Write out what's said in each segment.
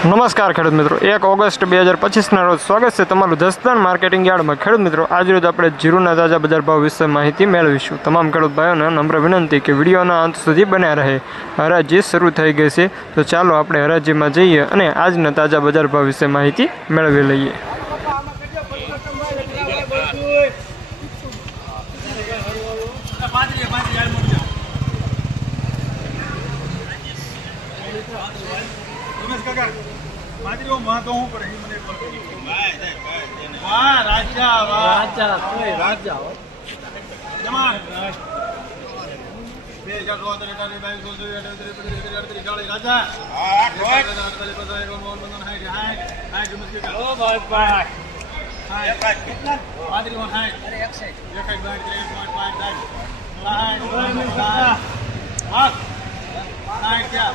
નમસ્કાર ખેડૂત મિત્રો. એક ઓગસ્ટ બે હજાર પચીસના રોજ સ્વાગત છે તમારું જસદણ માર્કેટિંગ યાર્ડમાં. ખેડૂત મિત્રો આજરોજ આપણે જીરુના તાજા બજાર ભાવ વિશે માહિતી મેળવીશું. તમામ ખેડૂત ભાઈઓને નમ્ર વિનંતી કે વિડીયોના અંત સુધી બન્યા રહે. હરાજી શરૂ થઈ ગઈ છે, તો ચાલો આપણે હરાજીમાં જઈએ અને આજના તાજા બજાર ભાવ વિશે માહિતી મેળવી લઈએ. વાહ રાજા વાહ રાજા કોઈ રાજા હો. જમાન બે હજાર ચોહત્તર અઢાર બાવીસ ચોવીસ અઠાવીસ ત્રીસ અડત્રીસ ચાલીસ રાજા કેટલા? ઓ ભાઈ ભાઈ સાઠ. પાંત્રીસમાં સાઠ. એકાઈ ત્રેવીસ પાંચ પાંચ સાઠ. સાઠ, સાઠ. સાઠ. સાઠ ક્યાં?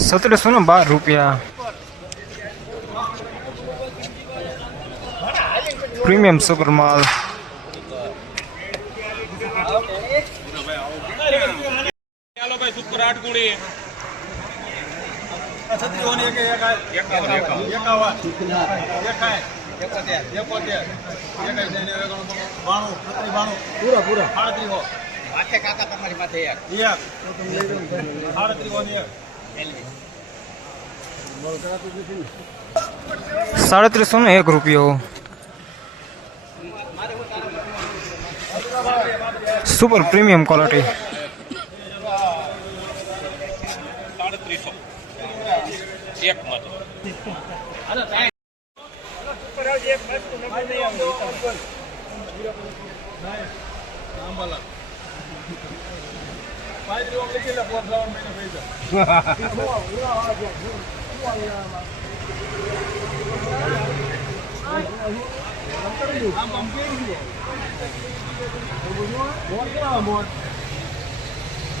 સત્રીસો ને બાર રૂપિયા પ્રીમિયમ સુપર માલ ચાલો ભાઈ સુપર આઠ ગુણી છત્રીઓને એક એકાય એકાવન એકાવન એકાય એકોતેર એકોતેર એકાય થઈને એકાણું બાણું છત્રી બાણું પૂરા પૂરા સાડત્રીસો માથે કાકા તમારી માથે એક એક સાડત્રીસો ને એક સાડત્રીસો ને એક રૂપિયો સુપર પ્રીમિયમ ક્વોલિટી મહિને?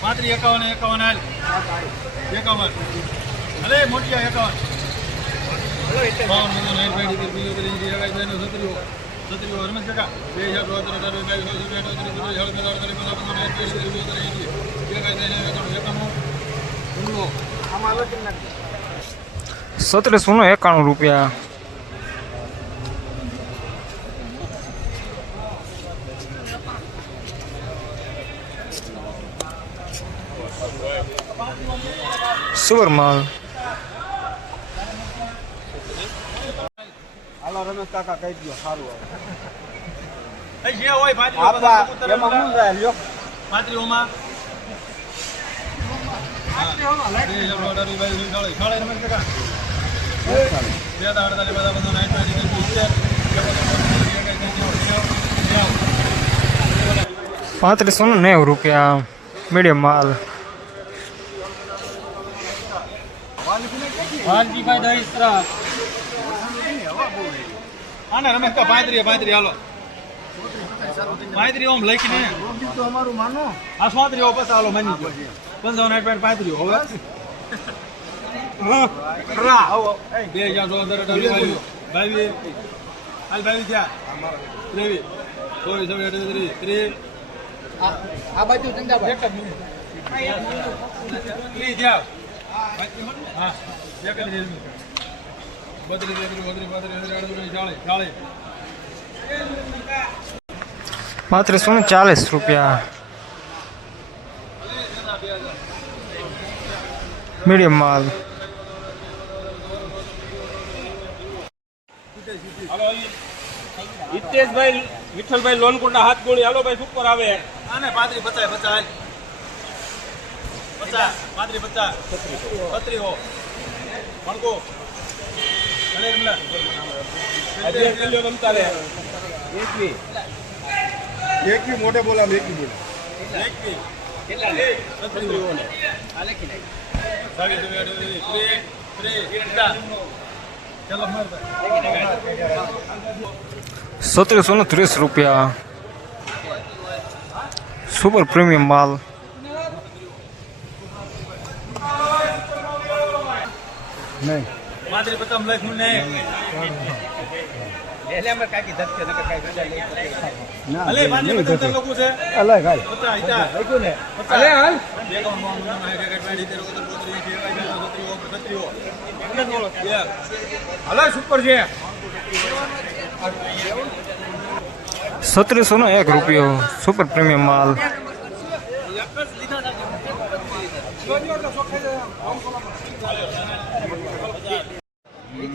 પાંત્રીસ એકાવન એકાવન હાલ એકાવન અરે મોટી એકાવન બાવન પંદર નાઇન ફાઈવ ડિગ્રી બીજો કરી સત્રીઓ સત્રીસો ને એકાણું રૂપિયા. સુપર માલ રમેશ કાકા કહી દો સારું એમાં શું જાય લ્યો. પાંત્રીઓમાં સિત્તેર પાંત્રીસો ને નેવું રૂપિયા મીડિયમ માલ. વાલજીભાઈ આને રમેશ કા પાંત્રી પાંત્રી હાલો. પાંત્રી ઓમ લખીને. તો અમારું માનો આ સોત્રીઓ પછી હાલો માની ગયો. પંચાવન આઠ પાંચ પાંત્રીઓ હવે. હા. બે હજાર અઢાર બાવીસ. બાવીસ. હાલ બાવીસ થયા. ત્રેવી ચોવીસ ચોવીસ ત્રીસ ત્રીસ. આ બાજુ ચંદાભાઈ એક જ મિનિટ. ત્રીસ થયા. હા. એક જ બત્રીસ તેત્રીસ બત્રીસ પાંત્રીસ અડત્રીસ ચાલીસ ચાલીસ પાંત્રીસો ને ચાલીસ રૂપિયા. મીડિયમ માલ. હિતેશભાઈ વિઠ્ઠલભાઈ લોનકુંડા હાથ ગોળી. હાલો ભાઈ સુપર આવે? આને પાંત્રીસ પચાસ પચાસ. પચાસ પાંત્રીસ પચાસ. બત્રીસ હો મણકો ભલે રમલા. અગિયાર કિલો રમતા રે એકવી એકવી મોઢે બોલા એકવી બોલ એકવી કેટલા છત્રીસ આ લખી નાખ બાવીસ ત્રેવીસ ત્રીસ ત્રીસ ચાલો માર સત્રીસો ને ત્રીસ રૂપિયા સુપર પ્રીમિયમ માલ પાંત્રીસ પચાસ લઈ ફૂલ નહીં પચાસ હિતા લખ્યું ને. સત્રીસો નો એક રૂપિયો સુપર પ્રીમિયમ માલ ઈચ્છા થઈ ગયો? એ છોકરા, ઈચ્છા થઈ ગઈ. થઈ ગયું ને પેલે જગ્યા કરી દીધી. પાંત્રીસ પચાસ પચાસ થયા લઈ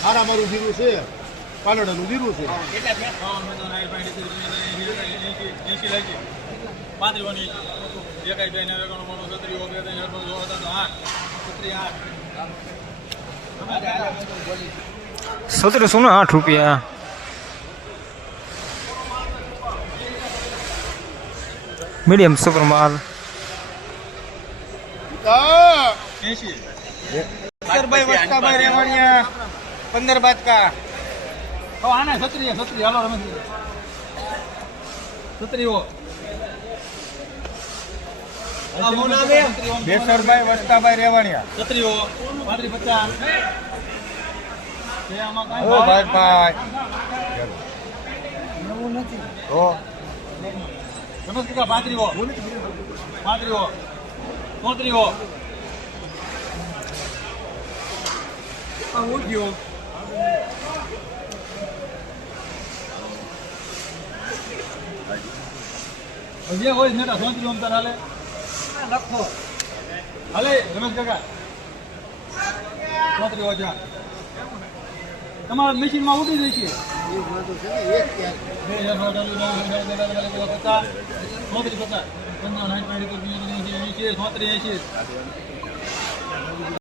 છે મારે જીરું છે. કાનડાનું જીરું છે કેટલા થયા? બાવન પચાસ સાઠ પાંત્રીસ ત્રીસ એંસી એંસી લઈ છે પાંત્રીસ વાની એકાઈ બે નવ એકાણું બાણું સત્રીસ ઓગણીસ ત્રીસ અઠાવન સોળ સત્તર આઠ સત્રીસ આઠ મારે હાલે બધું બોલી. સત્રીસો ને આઠ રૂપિયા મીડિયમ સુપર માલ એંસી પંદરભાઈ વસ્તાભાઈ હવે આને સત્રીસ સત્રીસ હાલો રમેશ હો બેસરભાઈ વસ્તાભાઈ રેવાણિયા. છત્રીઓ. હો પાંત્રીસ પચાસ. એ આમાં કાંઈ ઓ ભાવ ભાઈ ઓ રમેશ કાકા પાંત્રીસ હો પાંત્રીસ હો ચોત્રીસ હો આ હું ગયો જે હોય નેતા સોંત્રીસ અંતર હાલે. લખો. હાલે, રમેશ કાકા. ચોત્રીસ હો જા તમારા મશીનમાં ઉડી જશે છે. હજાર સો ચાલુ નવ હજાર બે હજાર પચાસ. પંચાવન, સાઠ પાંચ એંસી ચોત્રીસ એંસી